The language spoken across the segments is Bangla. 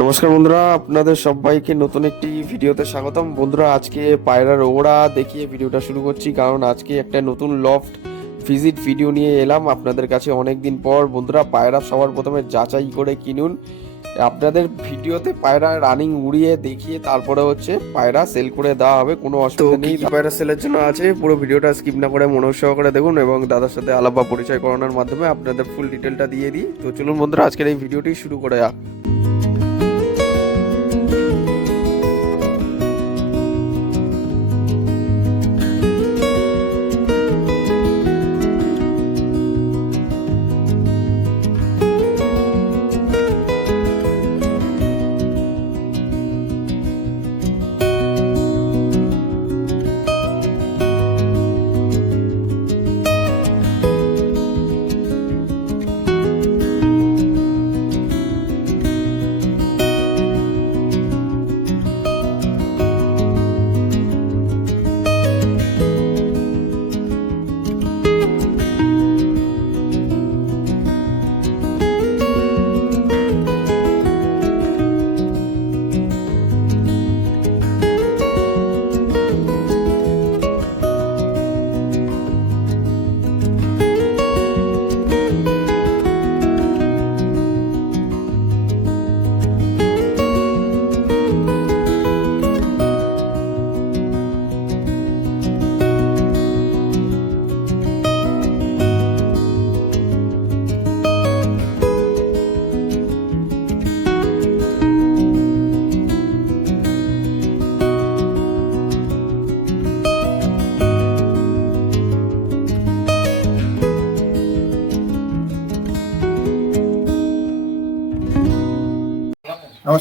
নমস্কার বন্ধুরা আপনাদের সবাইকে নতুন একটি ভিডিওতে স্বাগতম। বন্ধুরা আজকে পায়রার ওড়া দেখিয়ে ভিডিওটা শুরু করছি কারণ আজকে একটা নতুন লফট ভিজিট ভিডিও নিয়ে এলাম আপনাদের কাছে অনেক দিন পর। বন্ধুরা পায়রা সবার প্রথমে যাচাই করে কিনুন। আপনাদের ভিডিওতে পায়রা রানিং উড়িয়ে দেখিয়ে তারপরে হচ্ছে পায়রা সেল করে দেওয়া হবে কোনো অসুবিধা নেই। পায়রা সেলের জন্য আছে পুরো ভিডিওটা স্কিপ না করে মনোযোগ সহকারে দেখুন এবং দাদার সাথে আলাপ বা পরিচয় করানোর মাধ্যমে আপনাদের ফুল ডিটেলটা দিয়ে দিই। তো চলুন বন্ধুরা আজকের এই ভিডিওটি শুরু করে যাক।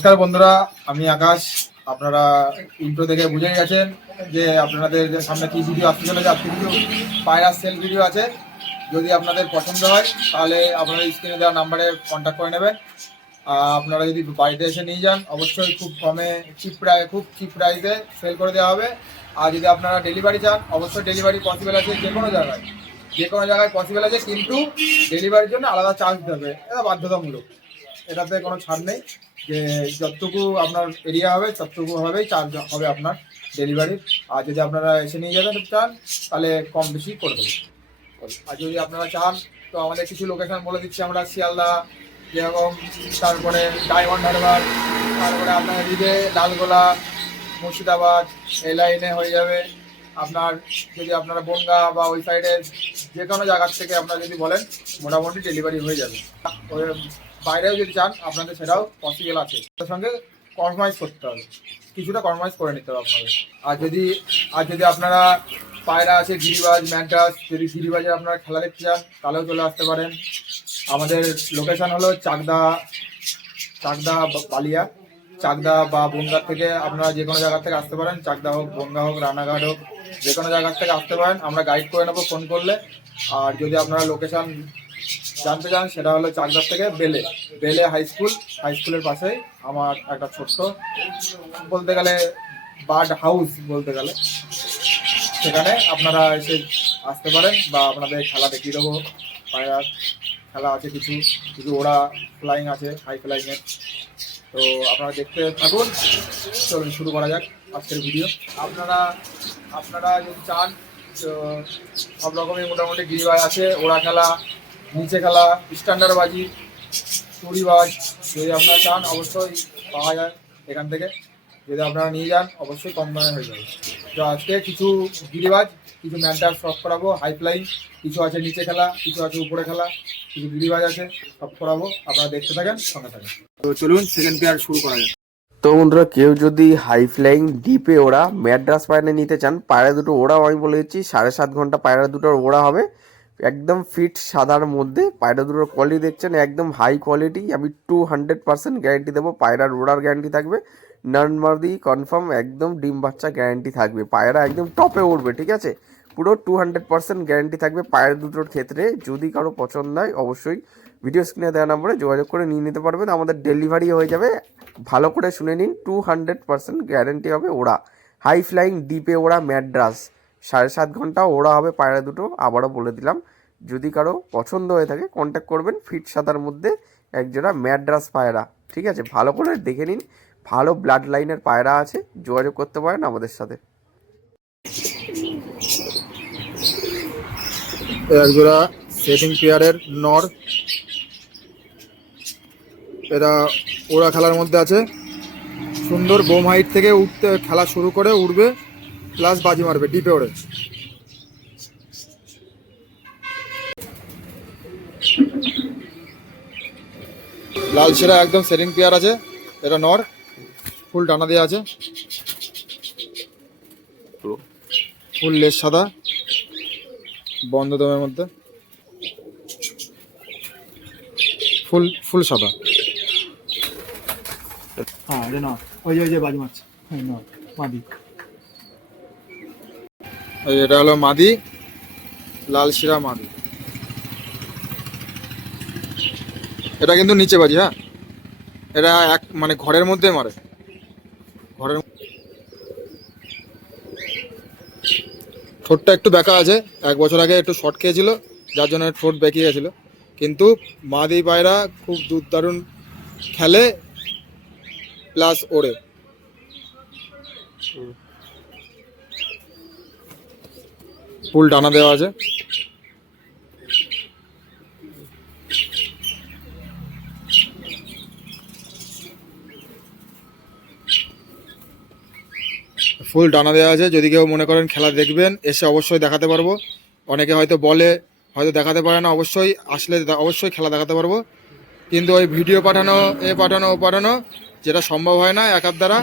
নমস্কার বন্ধুরা, আমি আকাশ। আপনারা ইন্ট্রো থেকে বুঝে গেছেন যে আপনাদের সামনে কি ভিডিও আসতে চলেছে, আজকে কিছু পায়রা সেল ভিডিও আছে। যদি আপনাদের পছন্দ হয়, তাহলে আপনারা স্ক্রিনে দেওয়া নাম্বারে কন্ট্যাক্ট করে নেবেন। আপনারা যদি বাড়িতে এসে নিয়ে যান, অবশ্যই খুব কমে চিপ প্রায় খুব চিপ প্রাইসে সেল করে দেওয়া হবে। আর যদি আপনারা ডেলিভারি চান, অবশ্যই ডেলিভারি পসিবল আছে যে কোনো জায়গায়। যে কোনো জায়গায় পসিবল আছে, কিন্তু ডেলিভারির জন্য আলাদা চার্জ দিতে হবে। এটা বাধ্যতামূলক। এটাতে কোনো ছাড় নেই। যে যতটুকু আপনার এরিয়া হবে, ততটুকু হবেই চার্জ হবে আপনার ডেলিভারি আর যদি আপনারা এসে নিয়ে যাবেন চান, তাহলে কম বেশি করে দেবো। আর যদি আপনারা চান, তো আমাদের কিছু লোকেশন বলে দিচ্ছি আমরা, শিয়ালদা, যেরকম, তারপরে ডায়মন্ড হারবার তারপরে আপনার এদিকে লালগোলা, মুর্শিদাবাদ, এই লাইনে হয়ে যাবে। আপনার যদি আপনারা বনগা বা ওই সাইডে যে কোনো জায়গার থেকে আপনারা যদি বলেন, মোটামুটি ডেলিভারি হয়ে যাবে। বাইরেও যদি চান আপনাদের সেটাও পসিবল আছে। তার সঙ্গে কম্প্রোমাইজ করতে হবে। কিছুটা কম্প্রোমাইজ করে নিতে হবে আপনাদের। আর যদি আর যদি আপনারা পায়রা আছে, গিরিবাজ, ম্যান্টাস, যদি গিরিবাজের আপনারা খেলা দেখতে চান তাহলেও চলে আসতে পারেন। আমাদের লোকেশন হলো চাকদা চাকদা বালিয়া। চাকদা বা বনগাঁ থেকে আপনারা যে কোনো জায়গা থেকে আসতে পারেন। চাকদা হোক, বনগা হোক, রানাঘাট হোক, যে কোনো জায়গা থেকে আসতে পারেন। আমরা গাইড করে নেব ফোন করলে। আর যদি আপনারা লোকেশন জানতে চান সেটা হলো চাকদার থেকে বেলে বেলে হাই স্কুল হাই স্কুলের পাশেই আমার একটা ছোট্ট বলতে গেলে বার্ড হাউস বলতে গেলে। সেখানে আপনারা এসে আসতে পারেন বা আপনাদের খেলা দেখিয়ে দেবো। পায়রার খেলা আছে কিছু কিছু ওরা ফ্লাইং আছে হাই ফ্লাইংয়ের তো আপনারা দেখতে থাকুন। চলুন, শুরু করা যাক আজকের ভিডিও আপনারা আপনারা যদি চান, তো সব রকমই মোটামুটি গিরিবাজ আছে ওরা খেলা নিচে খেলা স্ট্যান্ডার্ড বাজি চুরিবাজ যদি আপনারা চান অবশ্যই পাওয়া যায় এখান থেকে। যদি আপনারা নিয়ে যান অবশ্যই কম দামে হয়ে যাবে। তো আজকে কিছু গিরিবাজ কিছু ম্যান্টার সব করাবো হাই ফ্লাইং কিছু আছে নিচে খেলা কিছু আছে উপরে খেলা কিছু গিরিবাজ আছে সব করাবো। আপনারা দেখতে থাকেন সঙ্গে থাকেন। তো চলুন সেকেন্ড পেয়ার শুরু করা যাক। তো বন্ধুরা কেউ যদি হাই ফ্লাইং ডিপে ওড়া ম্যাড্রাস পায়রা নিতে চান পায়রা দুটো ওড়াও আমি বলে দিচ্ছি সাড়ে সাত ঘণ্টা পায়রা দুটোর ওড়া হবে। একদম ফিট সাদার মধ্যে। পায়রা দুটোর কোয়ালিটি দেখছেন, একদম হাই কোয়ালিটি আমি টু হান্ড্রেড পার্সেন্ট গ্যারেন্টি দেবো পায়রার ওড়ার গ্যারেন্টি থাকবে। নানমার্দি কনফার্ম একদম ডিম বাচ্চা গ্যারেন্টি থাকবে। পায়রা একদম টপে উঠবে, ঠিক আছে? পুরো টু হান্ড্রেড পার্সেন্ট গ্যারেন্টি থাকবে পায়রা দুটোর ক্ষেত্রে। যদি কারও পছন্দ হয়, অবশ্যই ভিডিও স্ক্রিনে দেওয়া নম্বরে যোগাযোগ করে নিয়ে নিতে পারবেন। আমাদের ডেলিভারি হয়ে যাবে। ভালো করে শুনে নিন টু হান্ড্রেড পার্সেন্ট গ্যারেন্টি হবে ওরা। হাই ফ্লাইং ডিপে ওরা ম্যাড্রাস সাড়ে সাত ঘণ্টা ওরা হবে পায়রা দুটো, আবারও বলে দিলাম। যদি কারও পছন্দ হয়ে থাকে কন্ট্যাক্ট করবেন ফিট সাদার মধ্যে একজোড়া ম্যাড্রাস পায়রা। ঠিক আছে? ভালো করে দেখে নিন, ভালো ব্লাড লাইনের পায়রা আছে, যোগাযোগ করতে পারেন আমাদের সাথে। একজোড়া সেটিং পেয়ারের নর। এরা ওরা খেলার মধ্যে আছে। সুন্দর বোম হাইট থেকে উঠতে, খেলা শুরু করে উঠবে প্লাস বাজি মারবে, ডিপে ওড়ে। লাল সেরা একদম সেটিং পেয়ার আছে, এটা নর, ফুল ডানা দেওয়া আছে। ফুল লেস সাদা, বন্ধ দমের মধ্যে। ফুল ফুল সাদা। হ্যাঁ ওই যে বাজি মারছে। হ্যাঁ না মাদি এটা হলো মাদি, লাল শিরা মাদি। এটা কিন্তু নিচে বাজি হ্যাঁ? এটা এক মানে ঘরের মধ্যে মারে। ঘরের ঠোঁটটা একটু বেঁকা আছে, এক বছর আগে একটু শর্ট খেয়েছিল, যার জন্য ঠোঁট বেঁকে গেছিল। কিন্তু মাদি পায়রা খুব দুর্দারুণ খেলে প্লাস ওড়ে। ফুল ডানা দেওয়া আছে। ফুল ডানা দেওয়া আছে। যদি কেউ মনে করেন খেলা দেখবেন, এসে অবশ্যই দেখাতে পারব। অনেকে হয়তো বলে, হয়তো দেখাতে পারে না, অবশ্যই আসলে অবশ্যই খেলা দেখাতে পারব। কিন্তু ওই ভিডিও পাঠানো, এ পাঠানো, ও পাঠানো, যেটা সম্ভব হয় না একার দ্বারা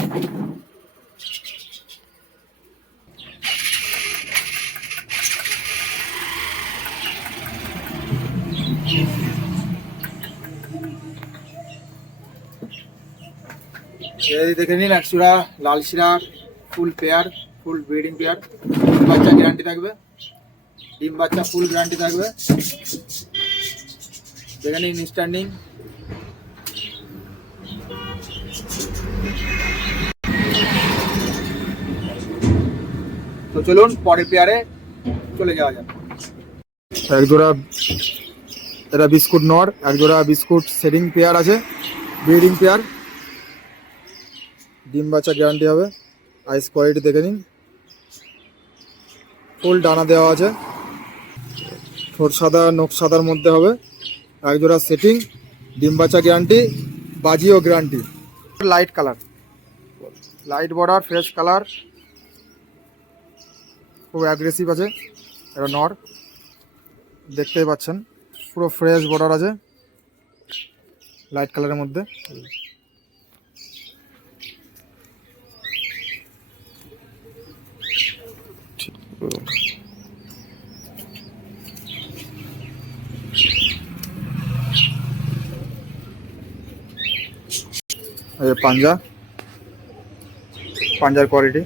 এই দেখে নিন একশোরা লাল শিরা full pair full breeding pair বাচ্চা গ্যারান্টি থাকবে। ডিম বাচ্চা ফুল গ্যারান্টি থাকবে। দেখে নিন স্ট্যান্ডিং তো চলুন পরের পেয়ারে চলে যাওয়া যাক। এক জোড়া এটা বিস্কুট নর, এক জোড়া বিস্কুট সেটিং পেয়ার আছে ব্রিডিং পেয়ার ডিম বাচ্চা গ্যারান্টি হবে। আইস কোয়ালিটি দেখে নিন। ফুল ডানা দেওয়া আছে। ঠোঁট সাদা, নখ সাদার মধ্যে হবে। একজোড়া সেটিং ডিম বাচ্চা guarantee বাজিও guarantee light colour light border fresh colour খুব অ্যাগ্রেসিভ আছে। এটা নর। দেখতেই পাচ্ছেন। পুরো ফ্রেশ বর্ডার আছে। লাইট কালারের মধ্যে। পাঞ্জা পাঞ্জার কোয়ালিটি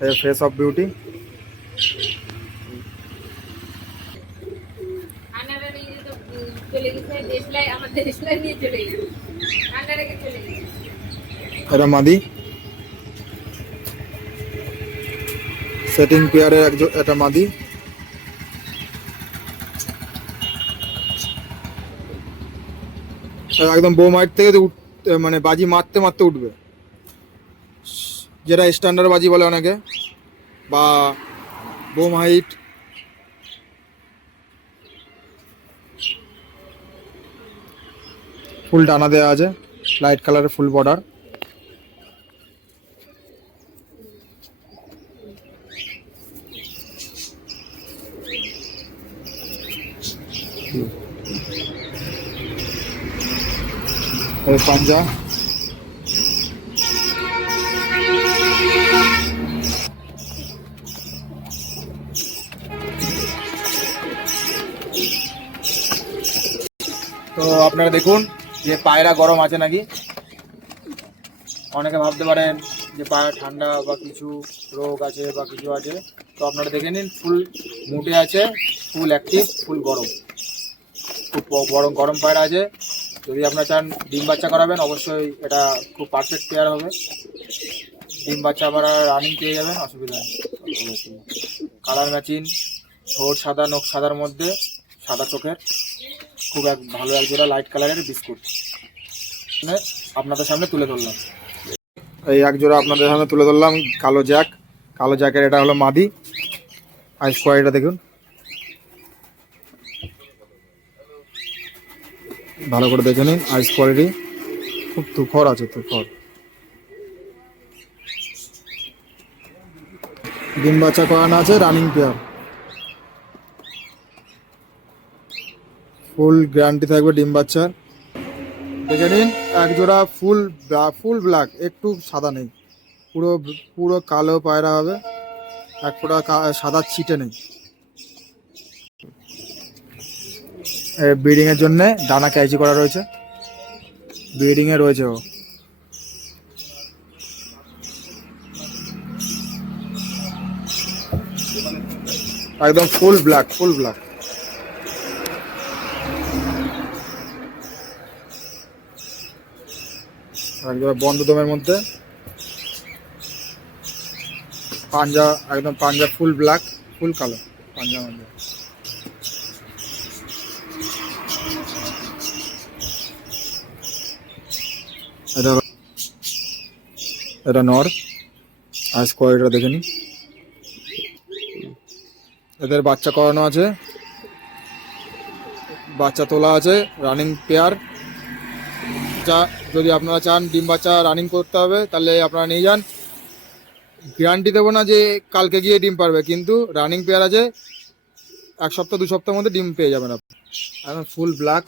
এই ফেস অফ বিউটি আনারা নিয়ে তো উম, চলে গেছে দেশলাই আমার দেশলাই নিয়ে চলে গেছে আনারাকে চলে গেছে এটা মাদি সেটিং পেয়ারের একজন এটা মাদি এটা একদম বোম হাইট থেকে তো উঠ- মানে বাজি মারতে মারতে উঠবে। যেটা স্ট্যান্ডার্ড বাজি বলে অনেকে। বা বোম হাইট ফুল ডানা দেওয়া আছে লাইট কালারের ফুল বর্ডার এই পাঞ্জা। তো আপনারা দেখুন যে পায়রা গরম আছে নাকি? অনেকে ভাবতে পারেন যে পায়রা ঠান্ডা বা কিছু রোগ আছে বা কিছু আছে। তো আপনারা দেখে নিন, ফুল মুটে আছে, ফুল অ্যাক্টিভ ফুল গরম। খুব গরম গরম পায়রা আছে। যদি আপনারা চান ডিম বাচ্চা করাবেন, অবশ্যই এটা খুব পারফেক্ট পেয়ার হবে। ডিম বাচ্চা আবার রানিং পেয়ে যাবেন, অসুবিধা নেই। কালার ম্যাচিং ঠোঁট সাদা, নখ সাদার মধ্যে, সাদা চোখের, খুব এক ভালো এক জোড়া লাইট কালারের বিস্কুট। মানে আপনাদের সামনে তুলে ধরলাম। এই এক জোড়া আপনাদের সামনে তুলে ধরলাম, কালো জ্যাক কালো জ্যাকের এটা হলো মাদি। আইস কোয়ালিটা দেখুন। ভালো করে দেখে নিন আইস কোয়ালিটি খুব তুখর আছে, তুখর। ডিম বাচ্চা করানো আছে রানিং পেয়ার ফুল গ্যারান্টি থাকবে ডিম বাচ্চার। দেখে নিন এক জোড়া ফুল ফুল ব্ল্যাক একটু সাদা নেই। পুরো পুরো কালো পায়রা হবে। এক ফোঁটা সাদা ছিটে নেই। ব্রিডিং এর জন্য ডানা ক্যাচি করা রয়েছে। ব্রিডিং এ রয়েছে ও। একদম ফুল ব্ল্যাক ফুল ব্ল্যাক একদম বন্ধ দমের মধ্যে। পাঞ্জা, একদম পাঞ্জা ফুল ব্ল্যাক ফুল কালো, পাঞ্জা মধ্যে এটা এটা নর। আজ কোয়ালিটা দেখে নিন এদের বাচ্চা করানো আছে। বাচ্চা তোলা আছে রানিং পেয়ার যা যদি আপনারা চান ডিম বাচ্চা রানিং করতে হবে, তাহলে আপনারা নিয়ে যান। গ্যারান্টি দেবো না যে কালকে গিয়ে ডিম পারবে, কিন্তু রানিং পেয়ার আছে। এক সপ্তাহ, দু সপ্তাহের মধ্যে ডিম পেয়ে যাবেন আপনি। এখন ফুল ব্ল্যাক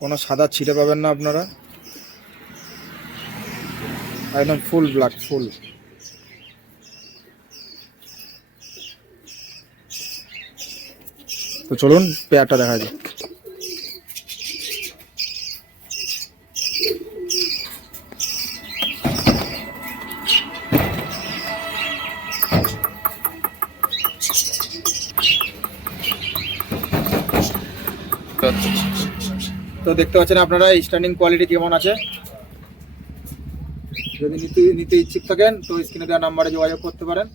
কোনো সাদা ছিটে পাবেন না আপনারা। একদম ফুল ব্ল্যাক, ফুল। তো চলুন, পেয়ারটা দেখা যাক। তো দেখতে পাচ্ছেন আপনারা স্ট্যান্ডিং কোয়ালিটি কেমন আছে? যদি নিতে নিতে ইচ্ছুক থাকেন, তো স্ক্রিনে দেওয়া নাম্বারে যোগাযোগ করতে পারেন।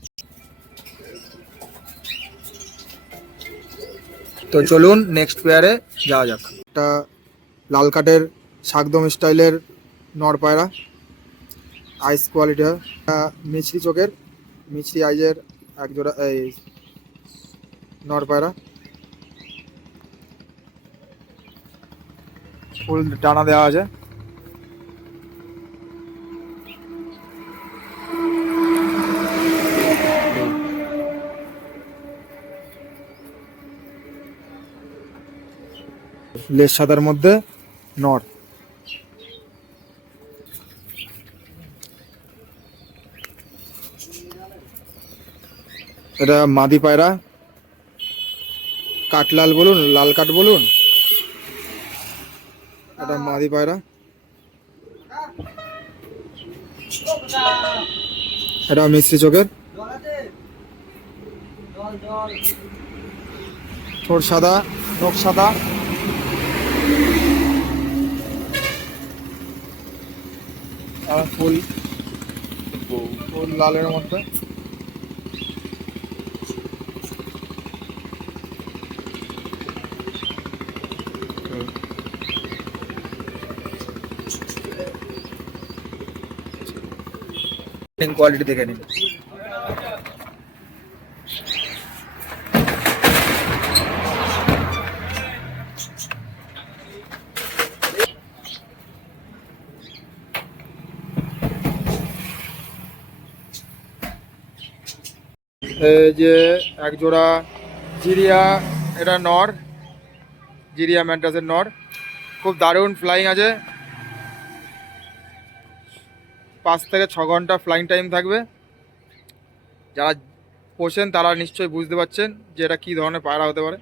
তো চলুন নেক্সট পেয়ারে যাওয়া যাক। একটা লাল কাঠের শাকদম স্টাইলের নর পায়রা আইস কোয়ালিটি মিছরি চোখের, মিছরি আইজের এক জোড়া এই নর পায়রা। ফুল টানা দেওয়া আছে। লেস সাদার মধ্যে নর এটা মাদি পায়রা। কাঠলাল বলুন, লাল কাঠ বলুন। এটা মাদি পায়রা। এটা মিস্ত্রি চোখের। ঠোঁট সাদা, নখ সাদা। আর ফুল ফুল লালের মধ্যে। কোয়ালিটি দেখে নিন। যে এক জোড়া জিরিয়া, এটা নর, জিরিয়া ম্যান্টাসের নর। খুব দারুণ ফ্লাইং আছে। পাঁচ থেকে ছ ঘণ্টা ফ্লাইং টাইম থাকবে। যারা পোষেন তারা নিশ্চয়ই বুঝতে পারছেন যে এটা কী ধরনের পায়রা হতে পারে।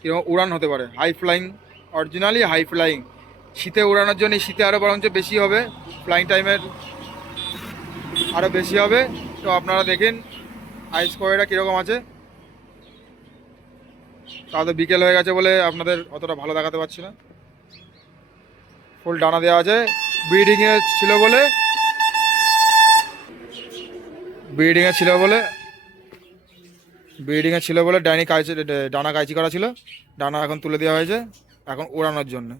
কীরকম উড়ান হতে পারে। High flying originally high flying শীতে উড়ানোর জন্য শীতে আরও বরঞ্চ বেশি হবে। ফ্লাইং টাইমের আরও বেশি হবে। তো আপনারা দেখেন আইস কোয়ালিটা কীরকম আছে। তাও তো বিকেল হয়ে গেছে বলে আপনাদের অতটা ভালো দেখাতে পারছি না। ফুল ডানা দেওয়া আছে। ব্রিডিংয়ে ছিল বলে ব্রিডিংয়ে ছিল বলে ব্রিডিংয়ে ছিল বলে ডাইনি কাইচি ডানা কাইচি করা ছিল। ডানা এখন তুলে দেওয়া হয়েছে, এখন ওড়ানোর জন্য।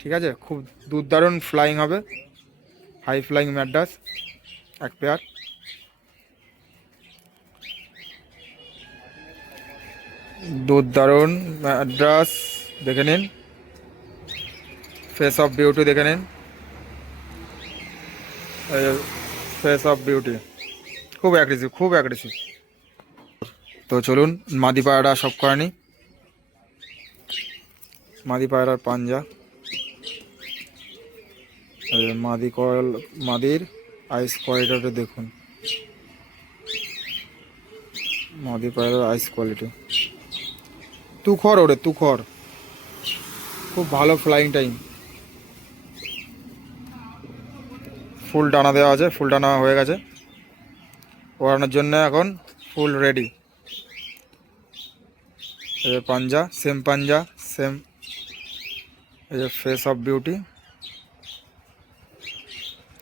ঠিক আছে? খুব দুর্দারুণ ফ্লাইং হবে। হাই ফ্লাইং ম্যাড্রাস এক পেয়ার দুর্দারুণ ম্যাড্রাস দেখে নিন। ফেস অফ বিউটি দেখে নিন। ফেস অফ বিউটি খুব অ্যাগ্রেসিভ খুব অ্যাগ্রেসিভ তো চলুন, মাদি পায়রা সব করে নি। মাদি পায়রার পাঞ্জা। মাদি কয়েল মাদির আইস কোয়ালিটিটা দেখুন। মাদি পায়রার আইস কোয়ালিটি তুখর ওরে, তুখর। খুব ভালো ফ্লাইং টাইম ফুল ডানা দেওয়া আছে, ফুল ডানা হয়ে গেছে। ওড়ানোর জন্য এখন ফুল রেডি এই যে পাঞ্জা সেম পাঞ্জা সেম এই যে ফেস অফ বিউটি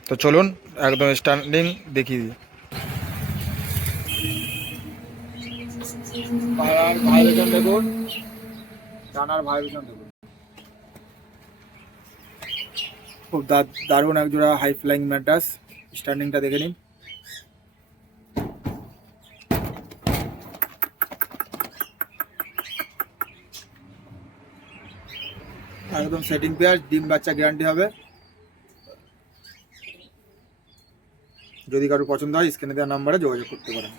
তো চলুন একদম স্ট্যান্ডিং দেখিয়ে দিই। পায়রার ভাইব্রেশন দেখুন, ডানার দেখুন। খুব দারুণ একজোড়া হাই ফ্লাইং ম্যাড্রাস স্ট্যান্ডিংটা দেখে নিন। একদম সেটিং পেয়ার ডিম বাচ্চা গ্যারান্টি হবে। যদি কারও পছন্দ হয় স্ক্রিনে দেওয়া নাম্বারে যোগাযোগ করতে পারেন।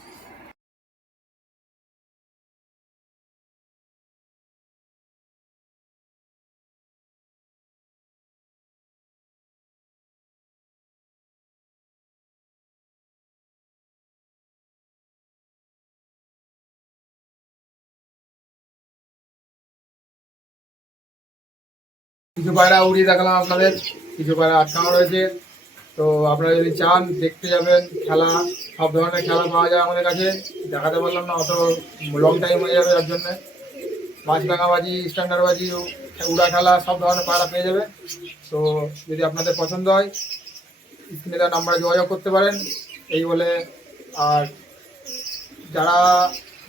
কিছু পায়রা উড়িয়ে দেখালাম আপনাদের, কিছু পায়রা আটকানো রয়েছে। তো আপনারা যদি চান, দেখতে যাবেন, খেলা, সব ধরনের খেলা পাওয়া যায় আমাদের কাছে। দেখাতে পারলাম না, অত লং টাইম হয়ে যাবে তার জন্য। মাছ ভাঙাবাজি স্ট্যান্ডার্ড বাজি উড়া খেলা, সব ধরনের পায়রা পেয়ে যাবে। তো যদি আপনাদের পছন্দ হয় স্ক্রিনে দেওয়া নাম্বারে যোগাযোগ করতে পারেন। এই বলে আর যারা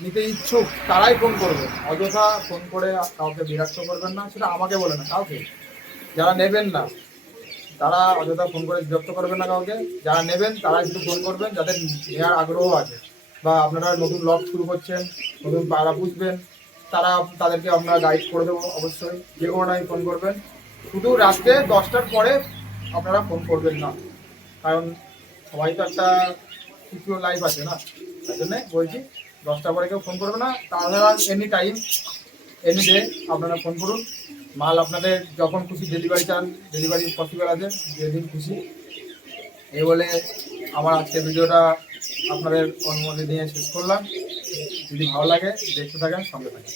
নিতে ইচ্ছুক, তারাই ফোন করবে। অযথা ফোন করে কাউকে বিরক্ত করবেন না, সেটা আমাকে বলে না, কাউকে। যারা নেবেন না, তারা অযথা ফোন করে বিরক্ত করবেন না কাউকে। যারা নেবেন, তারা একটু ফোন করবেন যাদের নেওয়ার আগ্রহ আছে। বা আপনারা নতুন লক শুরু করছেন, নতুন পায়রা বুঝবেন তারা তাদেরকে আমরা গাইড করে দেবো অবশ্যই। যে কোনো টাইম ফোন করবেন। শুধু রাত্রে দশটার পরে আপনারা ফোন করবেন না। কারণ সবাই তো একটা সিকিউর লাইফ আছে না। তাই জন্যে বলছি, দশটার পরে কেউ ফোন করবে না। তাছাড়া এনি টাইম এনি ডে আপনারা ফোন করুন। মাল আপনাদের যখন খুশি ডেলিভারি চান ডেলিভারি পসিবল আছে, যেদিন খুশি। এই বলে আমার আজকের ভিডিওটা আপনাদের অনুমতি নিয়ে শেষ করলাম। যদি ভালো লাগে, দেখতে থাকেন, সঙ্গে থাকেন।